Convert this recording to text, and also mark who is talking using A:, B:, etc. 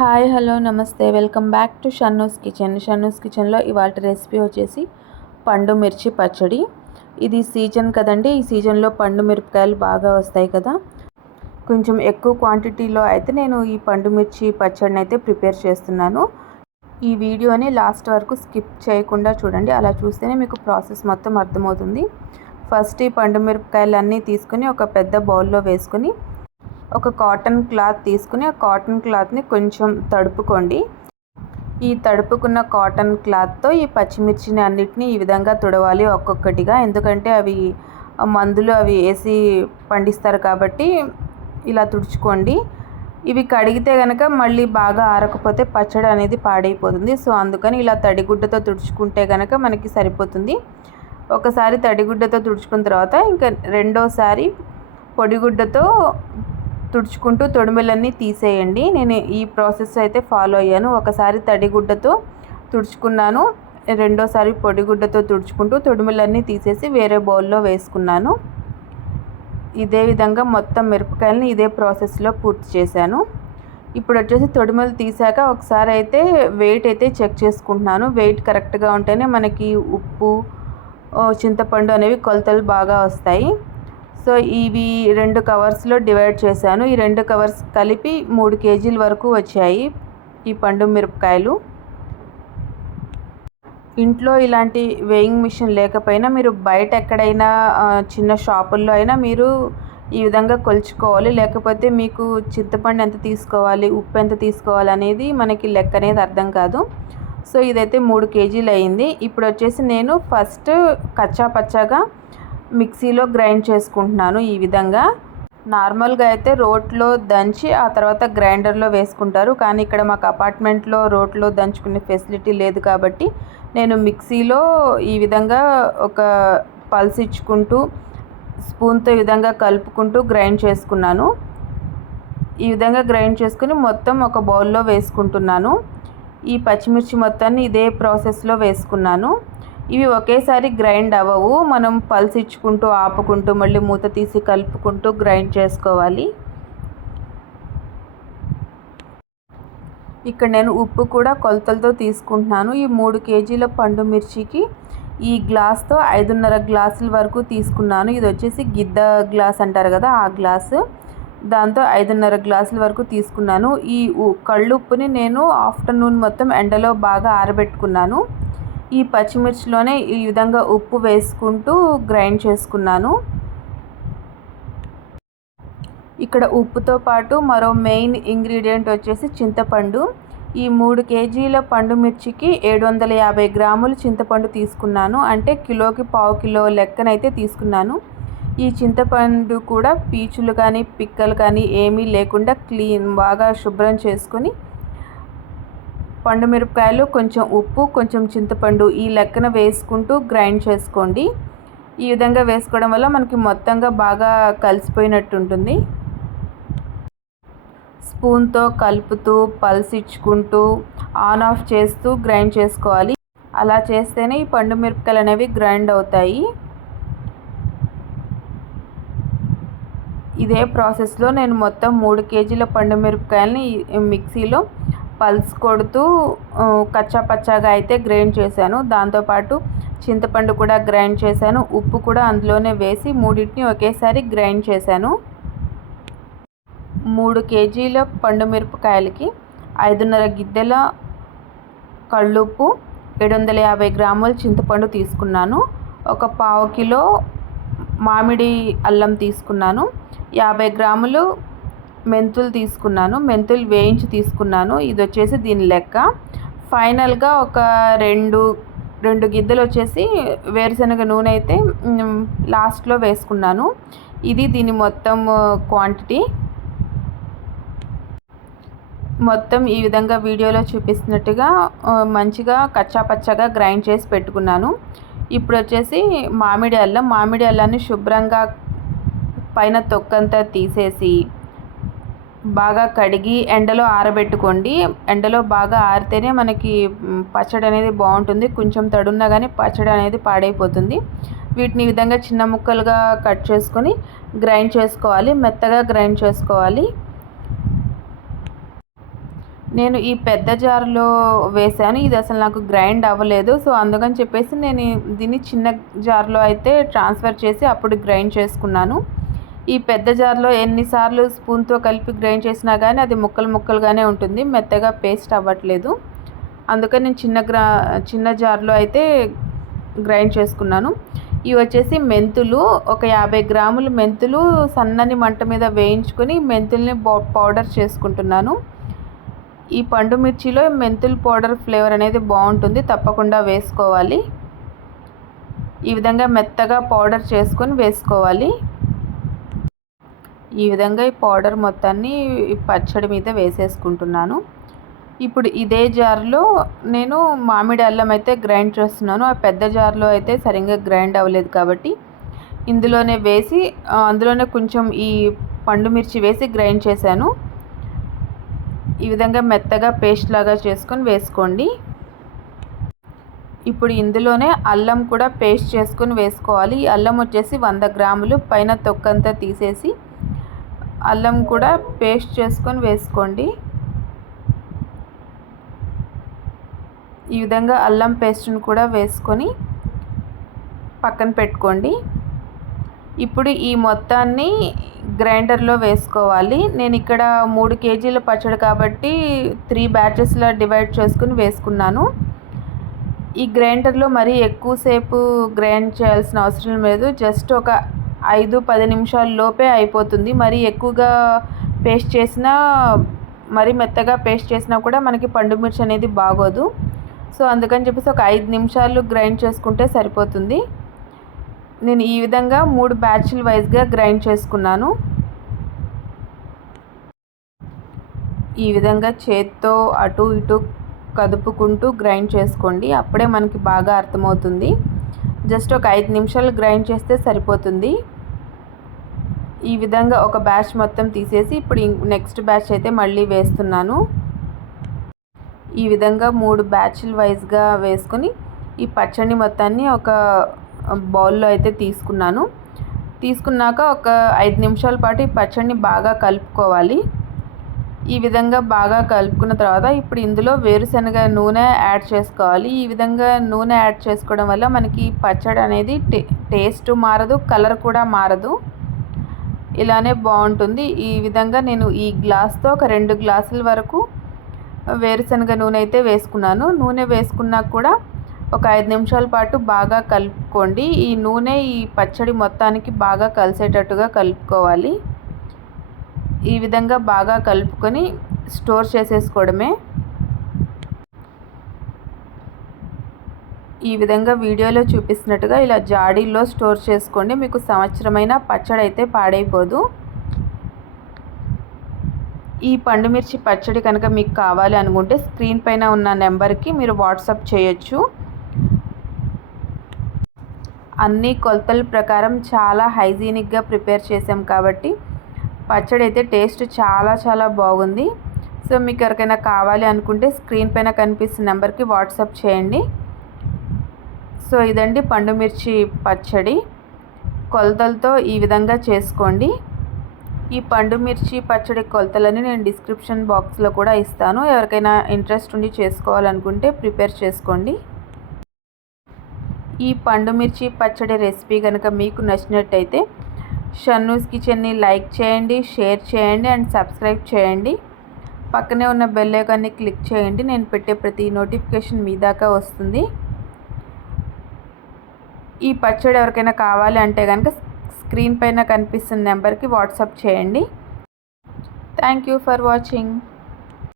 A: Hi hello నమస్తే. Welcome back to Shannu's kitchen. Shannu's కిచెన్లో ఇవాళ రెసిపీ వచ్చేసి పండు మిర్చి పచ్చడి. ఇది సీజన్ కదండి. ఈ సీజన్లో పండు మిరపకాయలు బాగా వస్తాయి కదా. కొంచెం ఎక్కువ క్వాంటిటీలో అయితే నేను ఈ పండు మిర్చి పచ్చడిని అయితే ప్రిపేర్ చేస్తున్నాను. ఈ వీడియోని లాస్ట్ వరకు స్కిప్ చేయకుండా చూడండి. అలా చూస్తేనే మీకు ప్రాసెస్ మొత్తం అర్థమవుతుంది. ఫస్ట్ ఈ పండు మిరపకాయలు అన్నీ తీసుకుని ఒక పెద్ద బౌల్లో వేసుకొని ఒక కాటన్ క్లాత్ తీసుకుని ఆ కాటన్ క్లాత్ని కొంచెం తడుపుకోండి. ఈ తడుపుకున్న కాటన్ క్లాత్తో ఈ పచ్చిమిర్చిని అన్నిటినీ ఈ విధంగా తుడవాలి ఒక్కొక్కటిగా. ఎందుకంటే అవి మందులు అవి వేసి పండిస్తారు కాబట్టి ఇలా తుడుచుకోండి. ఇవి కడిగితే కనుక మళ్ళీ బాగా ఆరకపోతే పచ్చడి అనేది పాడైపోతుంది. సో అందుకని ఇలా తడిగుడ్డతో తుడుచుకుంటే కనుక మనకి సరిపోతుంది. ఒకసారి తడిగుడ్డతో తుడుచుకున్న తర్వాత ఇంకా రెండోసారి పొడిగుడ్డతో తుడుచుకుంటూ తొడిమెలన్నీ తీసేయండి. నేను ఈ ప్రాసెస్ అయితే ఫాలో అయ్యాను. ఒకసారి తడిగుడ్డతో తుడుచుకున్నాను. రెండోసారి పొడిగుడ్డతో తుడుచుకుంటూ తొడిమెలన్నీ తీసేసి వేరే బౌల్లో వేసుకున్నాను. ఇదే విధంగా మొత్తం మిరపకాయలని ఇదే ప్రాసెస్లో పూర్తి చేశాను. ఇప్పుడు వచ్చేసి తొడిమలు తీసాక ఒకసారి అయితే వెయిట్ అయితే చెక్ చేసుకుంటున్నాను. వెయిట్ కరెక్ట్గా ఉంటేనే మనకి ఉప్పు చింతపండు అనేవి కొలతలు బాగా వస్తాయి. సో ఇవి రెండు కవర్స్లో డివైడ్ చేశాను. ఈ రెండు కవర్స్ కలిపి మూడు కేజీల వరకు వచ్చాయి ఈ పండు మిరపకాయలు. ఇంట్లో ఇలాంటి వేయింగ్ మిషన్ లేకపోయినా మీరు బయట ఎక్కడైనా చిన్న షాపుల్లో అయినా మీరు ఈ విధంగా కొలుచుకోవాలి. లేకపోతే మీకు చింతపండు ఎంత తీసుకోవాలి ఉప్పు ఎంత తీసుకోవాలి అనేది మనకి లెక్క అనేది అర్థం కాదు. సో ఇదైతే మూడు కేజీలు అయింది ఇప్పుడు వచ్చేసి నేను ఫస్ట్ కచ్చా పచ్చాగా మిక్సీలో గ్రైండ్ చేసుకుంటున్నాను ఈ విధంగా. నార్మల్గా అయితే రోట్లో దంచి ఆ తర్వాత గ్రైండర్లో వేసుకుంటారు. కానీ ఇక్కడ మాకు అపార్ట్మెంట్లో రోట్లో దంచుకునే ఫెసిలిటీ లేదు కాబట్టి నేను మిక్సీలో ఈ విధంగా ఒక పల్స్ ఇచ్చుకుంటూ స్పూన్తో ఈ విధంగా కలుపుకుంటూ గ్రైండ్ చేసుకున్నాను. ఈ విధంగా గ్రైండ్ చేసుకుని మొత్తం ఒక బౌల్లో వేసుకుంటున్నాను. ఈ పచ్చిమిర్చి మొత్తాన్ని ఇదే ప్రాసెస్లో వేసుకున్నాను. ఇవి ఒకేసారి గ్రైండ్ అవ్వవు. మనం పల్సిచ్చుకుంటూ ఆపుకుంటూ మళ్ళీ మూత తీసి కలుపుకుంటూ గ్రైండ్ చేసుకోవాలి. ఇక్కడ నేను ఉప్పు కూడా కొలతలతో తీసుకుంటున్నాను. ఈ మూడు కేజీల పండు మిర్చికి ఈ గ్లాస్తో ఐదున్నర గ్లాసుల వరకు తీసుకున్నాను. ఇది వచ్చేసి గిద్ద గ్లాస్ అంటారు కదా ఆ గ్లాసు. దాంతో ఐదున్నర గ్లాసుల వరకు తీసుకున్నాను. ఈ కళ్ళుప్పుని నేను ఆఫ్టర్నూన్ మొత్తం ఎండలో బాగా ఆరబెట్టుకున్నాను. ఈ పచ్చిమిర్చిలోనే ఈ విధంగా ఉప్పు వేసుకుంటూ గ్రైండ్ చేసుకున్నాను. ఇక్కడ ఉప్పుతో పాటు మరో మెయిన్ ఇంగ్రీడియంట్ వచ్చేసి చింతపండు. ఈ మూడు కేజీల పండు మిర్చికి ఏడు వందల యాభై గ్రాములు చింతపండు తీసుకున్నాను. అంటే కిలోకి పావు కిలో లెక్కనైతే తీసుకున్నాను. ఈ చింతపండు కూడా పీచులు కానీ పిక్కలు కానీ ఏమీ లేకుండా క్లీన్ బాగా శుభ్రం చేసుకొని పండు మిరపకాయలు కొంచెం ఉప్పు కొంచెం చింతపండు ఈ లెక్కన వేసుకుంటూ గ్రైండ్ చేసుకోండి. ఈ విధంగా వేసుకోవడం వల్ల మనకి మొత్తంగా బాగా కలిసిపోయినట్టు ఉంటుంది. స్పూన్తో కలుపుతూ పల్సిచ్చుకుంటూ ఆన్ ఆఫ్ చేస్తూ గ్రైండ్ చేసుకోవాలి. అలా చేస్తేనే ఈ పండు మిరపకాయలు అనేవి గ్రైండ్ అవుతాయి. ఇదే ప్రాసెస్లో నేను మొత్తం మూడు కేజీల పండు మిరపకాయలని మిక్సీలో పల్స్ కొడుతూ కచ్చా పచ్చాగా అయితే గ్రైండ్ చేశాను. దాంతోపాటు చింతపండు కూడా గ్రైండ్ చేశాను. ఉప్పు కూడా అందులోనే వేసి మూడింటిని ఒకేసారి గ్రైండ్ చేశాను. మూడు కేజీల పండు మిరపకాయలకి ఐదున్నర గిద్దెల కళ్ళుప్పు ఏడు వందల యాభై గ్రాముల చింతపండు తీసుకున్నాను. ఒక పావు కిలో మామిడి అల్లం తీసుకున్నాను. యాభై గ్రాములు మెంతులు తీసుకున్నాను. మెంతులు వేయించి తీసుకున్నాను. ఇది వచ్చేసి దీని లెక్క. ఫైనల్గా ఒక రెండు రెండు గిద్దలు వచ్చేసి వేరుశనగ నూనె అయితే లాస్ట్లో వేసుకున్నాను. ఇది దీని మొత్తం క్వాంటిటీ. మొత్తం ఈ విధంగా వీడియోలో చూపిస్తున్నట్టుగా మంచిగా కచ్చా పచ్చగా గ్రైండ్ చేసి పెట్టుకున్నాను. ఇప్పుడు వచ్చేసి మామిడి అల్లం. మామిడి అల్లాన్ని శుభ్రంగా పైన తొక్కంతా తీసేసి బాగా కడిగి ఎండలో ఆరబెట్టుకోండి. ఎండలో బాగా ఆరితేనే మనకి పచ్చడి అనేది బాగుంటుంది. కొంచెం తడున్నా కానీ పచ్చడి అనేది పాడైపోతుంది. వీటిని ఈ విధంగా చిన్న ముక్కలుగా కట్ చేసుకొని గ్రైండ్ చేసుకోవాలి. మెత్తగా గ్రైండ్ చేసుకోవాలి. నేను ఈ పెద్ద జార్లో వేసాను. ఇది అసలు నాకు గ్రైండ్ అవ్వలేదు. సో అందుకని చెప్పేసి నేను దీన్ని చిన్న జార్లో అయితే ట్రాన్స్ఫర్ చేసి అప్పుడు గ్రైండ్ చేసుకున్నాను. ఈ పెద్ద జార్లో ఎన్నిసార్లు స్పూన్తో కలిపి గ్రైండ్ చేసినా కానీ అది ముక్కలు ముక్కలుగానే ఉంటుంది. మెత్తగా పేస్ట్ అవ్వట్లేదు. అందుకని నేను చిన్న గ్రా చిన్న జార్లో అయితే గ్రైండ్ చేసుకున్నాను. ఇవి వచ్చేసి మెంతులు ఒక యాభై గ్రాములు మెంతులు సన్నని మంట మీద వేయించుకొని మెంతుల్ని పౌడర్ చేసుకుంటున్నాను. ఈ పండు మిర్చిలో మెంతులు పౌడర్ ఫ్లేవర్ అనేది బాగుంటుంది. తప్పకుండా వేసుకోవాలి. ఈ విధంగా మెత్తగా పౌడర్ చేసుకొని వేసుకోవాలి. ఈ విధంగా ఈ పౌడర్ మొత్తాన్ని పచ్చడి మీద వేసేసుకుంటున్నాను. ఇప్పుడు ఇదే జార్లో నేను మామిడి అల్లం అయితే గ్రైండ్ చేస్తున్నాను. ఆ పెద్ద జార్లో అయితే సరిగ్గా గ్రైండ్ అవ్వలేదు కాబట్టి ఇందులోనే వేసి అందులోనే కొంచెం ఈ పండు మిర్చి వేసి గ్రైండ్ చేశాను. ఈ విధంగా మెత్తగా పేస్ట్ లాగా చేసుకొని వేసుకోండి. ఇప్పుడు ఇందులోనే అల్లం కూడా పేస్ట్ చేసుకొని వేసుకోవాలి. అల్లం వచ్చేసి వంద గ్రాములు. పైన తొక్కంతా తీసేసి అల్లం కూడా పేస్ట్ చేసుకొని వేసుకోండి. ఈ విధంగా అల్లం పేస్ట్ని కూడా వేసుకొని పక్కన పెట్టుకోండి. ఇప్పుడు ఈ మొత్తాన్ని గ్రైండర్లో వేసుకోవాలి. నేను ఇక్కడ మూడు కేజీల పచ్చడి కాబట్టి త్రీ బ్యాచెస్లో డివైడ్ చేసుకుని వేసుకున్నాను. ఈ గ్రైండర్లో మరీ ఎక్కువసేపు గ్రైండ్ చేయాల్సిన అవసరం లేదు. జస్ట్ ఒక ఐదు పది నిమిషాల లోపే అయిపోతుంది. మరి ఎక్కువగా పేస్ట్ చేసినా మరీ మెత్తగా పేస్ట్ చేసినా కూడా మనకి పండు మిర్చి అనేది బాగోదు. సో అందుకని చెప్పేసి ఒక ఐదు నిమిషాలు గ్రైండ్ చేసుకుంటే సరిపోతుంది. నేను ఈ విధంగా మూడు బ్యాచ్ల వైజ్గా గ్రైండ్ చేసుకున్నాను. ఈ విధంగా చేత్తో అటు ఇటు కదుపుకుంటూ గ్రైండ్ చేసుకోండి. అప్పుడే మనకి బాగా అర్థమవుతుంది. జస్ట్ ఒక ఐదు నిమిషాలు గ్రైండ్ చేస్తే సరిపోతుంది. ఈ విధంగా ఒక బ్యాచ్ మొత్తం తీసేసి ఇప్పుడు నెక్స్ట్ బ్యాచ్ అయితే మళ్ళీ వేస్తున్నాను. ఈ విధంగా మూడు బ్యాచ్ల వైజ్గా వేసుకుని ఈ పచ్చడి మొత్తాన్ని ఒక బౌల్లో అయితే తీసుకున్నాను. తీసుకున్నాక ఒక ఐదు నిమిషాల పాటు ఈ పచ్చడిని బాగా కలుపుకోవాలి. ఈ విధంగా బాగా కలుపుకున్న తర్వాత ఇప్పుడు ఇందులో వేరుశనగ నూనె యాడ్ చేసుకోవాలి. ఈ విధంగా నూనె యాడ్ చేసుకోవడం వల్ల మనకి పచ్చడి అనేది టే టేస్ట్ మారదు కలర్ కూడా మారదు. ఇలానే బాగుంటుంది. ఈ విధంగా నేను ఈ గ్లాస్తో ఒక రెండు గ్లాసుల వరకు వేరుశనగ నూనె అయితే వేసుకున్నాను. నూనె వేసుకున్నా కూడా ఒక ఐదు నిమిషాల పాటు బాగా కలుపుకోండి. ఈ నూనె ఈ పచ్చడి మొత్తానికి బాగా కలిసేటట్టుగా కలుపుకోవాలి. ఈ విధంగా బాగా కలుపుకొని స్టోర్ చేసేసుకోవడమే. ఈ విధంగా వీడియోలో చూపిస్తున్నట్టుగా ఇలా జాడీల్లో స్టోర్ చేసుకోండి. మీకు సంవత్సరమైన పచ్చడి అయితే పాడైపోదు. ఈ పండుమిర్చి పచ్చడి కనుక మీకు కావాలి అనుకుంటే స్క్రీన్ పైన ఉన్న నెంబర్కి మీరు వాట్సాప్ చేయొచ్చు. అన్ని కొలతల ప్రకారం చాలా హైజీనిక్గా ప్రిపేర్ చేసాం కాబట్టి పచ్చడి అయితే టేస్ట్ చాలా చాలా బాగుంది. సో మీకు ఎవరికైనా కావాలి అనుకుంటే స్క్రీన్ పైన కనిపిస్తున్న నెంబర్కి వాట్సాప్ చేయండి. సో ఇదండి పండు మిర్చి పచ్చడి. కొలతలతో ఈ విధంగా చేసుకోండి. ఈ పండు మిర్చి పచ్చడి కొలతలని నేను డిస్క్రిప్షన్ బాక్స్లో కూడా ఇస్తాను. ఎవరికైనా ఇంట్రెస్ట్ ఉండి చేసుకోవాలనుకుంటే ప్రిపేర్ చేసుకోండి. ఈ పండు మిర్చి పచ్చడి రెసిపీ కనుక మీకు నచ్చినట్టయితే షన్నూస్ కిచెన్ని లైక్ చేయండి షేర్ చేయండి అండ్ సబ్స్క్రైబ్ చేయండి. పక్కనే ఉన్న బెల్ ఐకాన్ని క్లిక్ చేయండి నేను పెట్టే ప్రతి నోటిఫికేషన్ మీ దాకా వస్తుంది. ఈ పచ్చడి ఎవరికైనా కావాలి అంటే కనుక స్క్రీన్ పైన కనిపిస్తున్న నెంబర్కి వాట్సాప్ చేయండి. Thank you for watching.